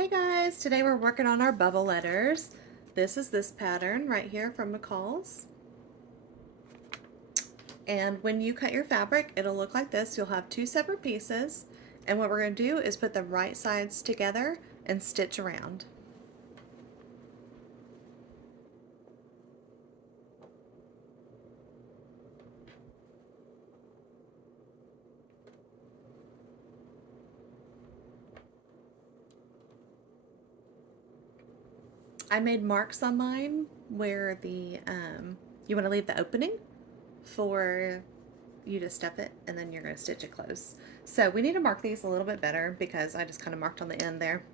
Hey guys, today we're working on our bubble letters. This is this pattern right here from McCall's. And when you cut your fabric, it'll look like this. You'll have two separate pieces. And what we're going to do is put the right sides together and stitch around. I made marks on mine where you want to leave the opening for you to step it, and then you're going to stitch it close. So we need to mark these a little bit better because I just kind of marked on the end there.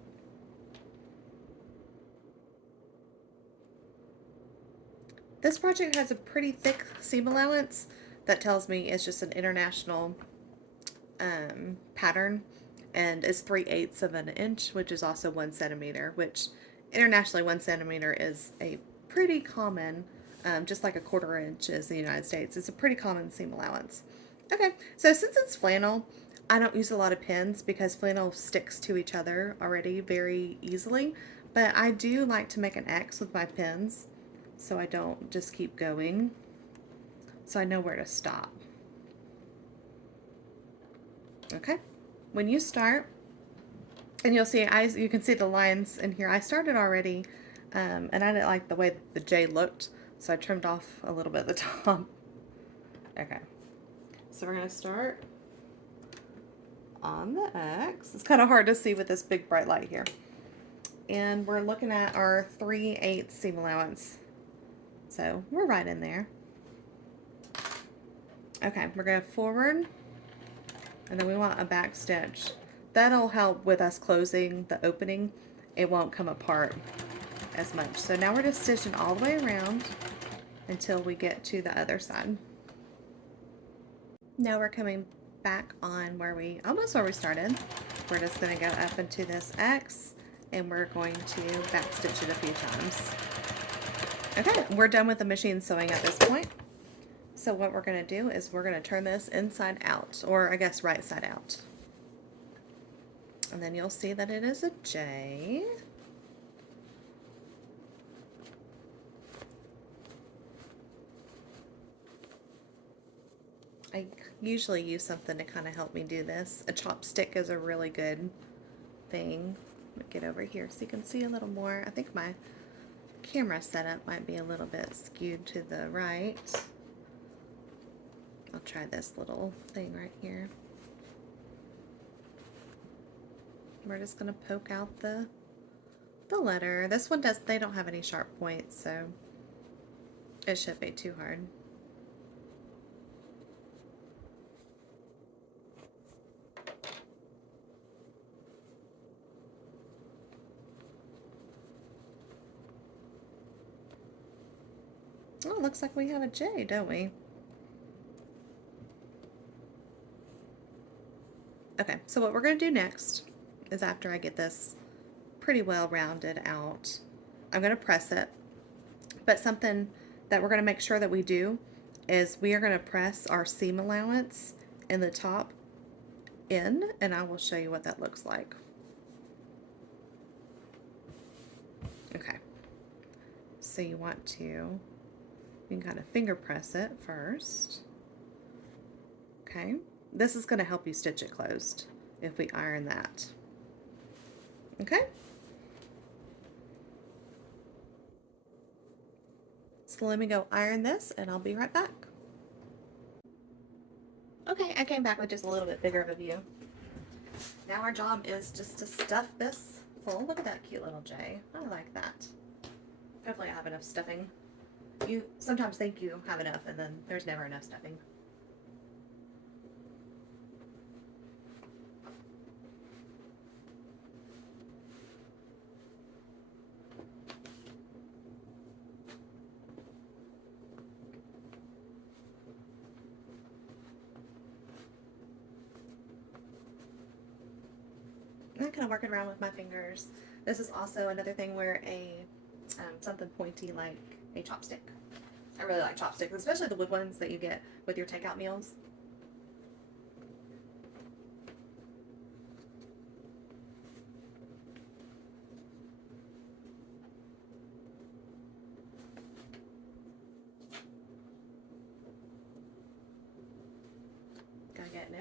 This project has a pretty thick seam allowance that tells me it's just an international pattern, and it's 3/8 of an inch, which is also 1 centimeter, which internationally 1 centimeter is a pretty common, just like a 1/4 inch is in the United States. It's a pretty common seam allowance. Okay, so since it's flannel, I don't use a lot of pins because flannel sticks to each other already very easily, but I do like to make an X with my pins so I don't just keep going, so I know where to stop. Okay, when you start, and you'll see, you can see the lines in here. I started already, and I didn't like the way the J looked, so I trimmed off a little bit at the top. Okay, so we're going to start on the X. It's kind of hard to see with this big bright light here. And we're looking at our 3/8 seam allowance. So we're right in there. Okay, we're going to forward, and then we want a back stitch. That'll help with us closing the opening. It won't come apart as much. So now we're just stitching all the way around until we get to the other side. Now we're coming back on almost where we started. We're just going to go up into this X, and we're going to back stitch it a few times. Okay, we're done with the machine sewing at this point. So what we're going to do is we're going to turn this inside out, or I guess right side out. And then you'll see that it is a J. I usually use something to kind of help me do this. A chopstick is a really good thing. Let me get over here so you can see a little more. I think my camera setup might be a little bit skewed to the right. I'll try this little thing right here. We're just going to poke out the letter. This one they don't have any sharp points, so it shouldn't be too hard. Oh, looks like we have a J, don't we? Okay, so what we're going to do next is, after I get this pretty well rounded out, I'm going to press it. But something that we're going to make sure that we do is we are going to press our seam allowance in the top in, and I will show you what that looks like. Okay, so you can kind of finger press it first. Okay, this is going to help you stitch it closed if we iron that. Okay, so let me go iron this, and I'll be right back. Okay, I came back with just a little bit bigger of a view. Now our job is just to stuff this full. Look at that cute little J. I like that. Hopefully I have enough stuffing. You sometimes think you have enough, and then there's never enough stuffing. I'm kind of working around with my fingers. This is also another thing where something pointy like a chopstick. I really like chopsticks, especially the wood ones that you get with your takeout meals.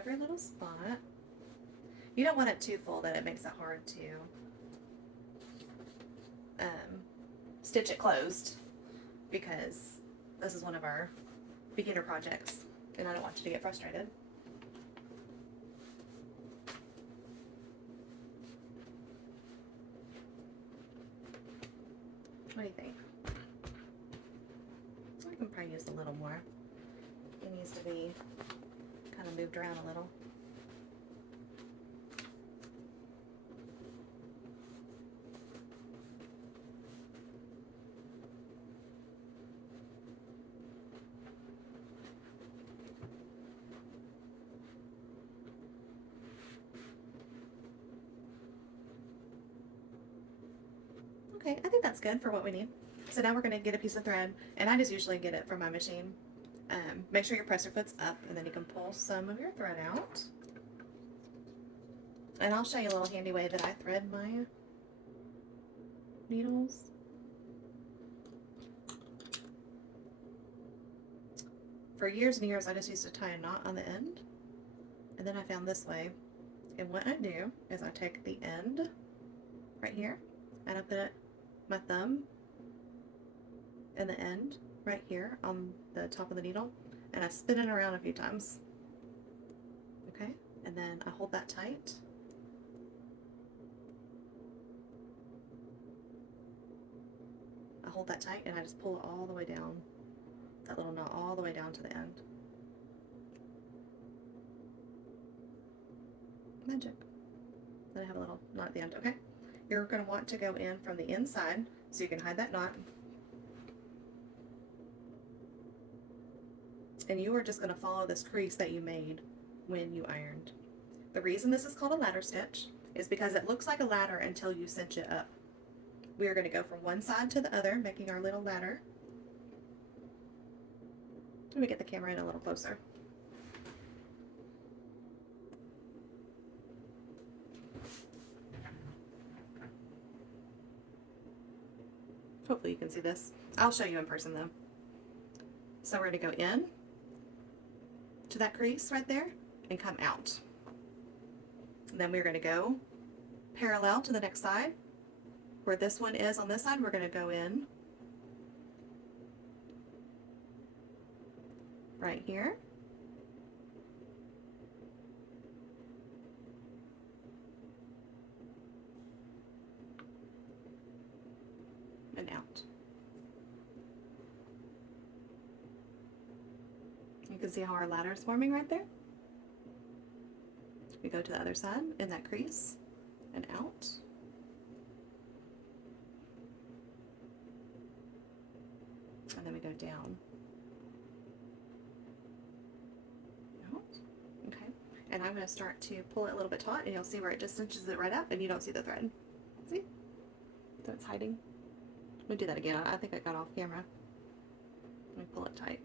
every little spot. You don't want it too full that it makes it hard to stitch it closed, because this is one of our beginner projects and I don't want you to get frustrated. What do you think? I can probably use a little more. It needs to be kind of moved around a little. Okay, I think that's good for what we need. So now we're going to get a piece of thread, and I just usually get it from my machine. Make sure your presser foot's up, and then you can pull some of your thread out. And I'll show you a little handy way that I thread my needles. For years and years, I just used to tie a knot on the end, and then I found this way. And what I do is I take the end right here, and I put my thumb and the end right here on the top of the needle, and I spin it around a few times. Okay, and then I hold that tight. I hold that tight and I just pull it all the way down, that little knot all the way down to the end. Magic. Then I have a little knot at the end. Okay, you're going to want to go in from the inside so you can hide that knot. And you are just going to follow this crease that you made when you ironed. The reason this is called a ladder stitch is because it looks like a ladder until you cinch it up. We are going to go from one side to the other, making our little ladder. Let me get the camera in a little closer. Hopefully you can see this. I'll show you in person though. So we're going to go in to that crease right there and come out. And then we're going to go parallel to the next side. Where this one is on this side, we're going to go in right here. And out. You can see how our ladder is forming right there. We go to the other side in that crease and out. And then we go down. Out. Okay. And I'm going to start to pull it a little bit taut, and you'll see where it just cinches it right up and you don't see the thread. See? So it's hiding. Let me do that again. I think I got off camera. Let me pull it tight.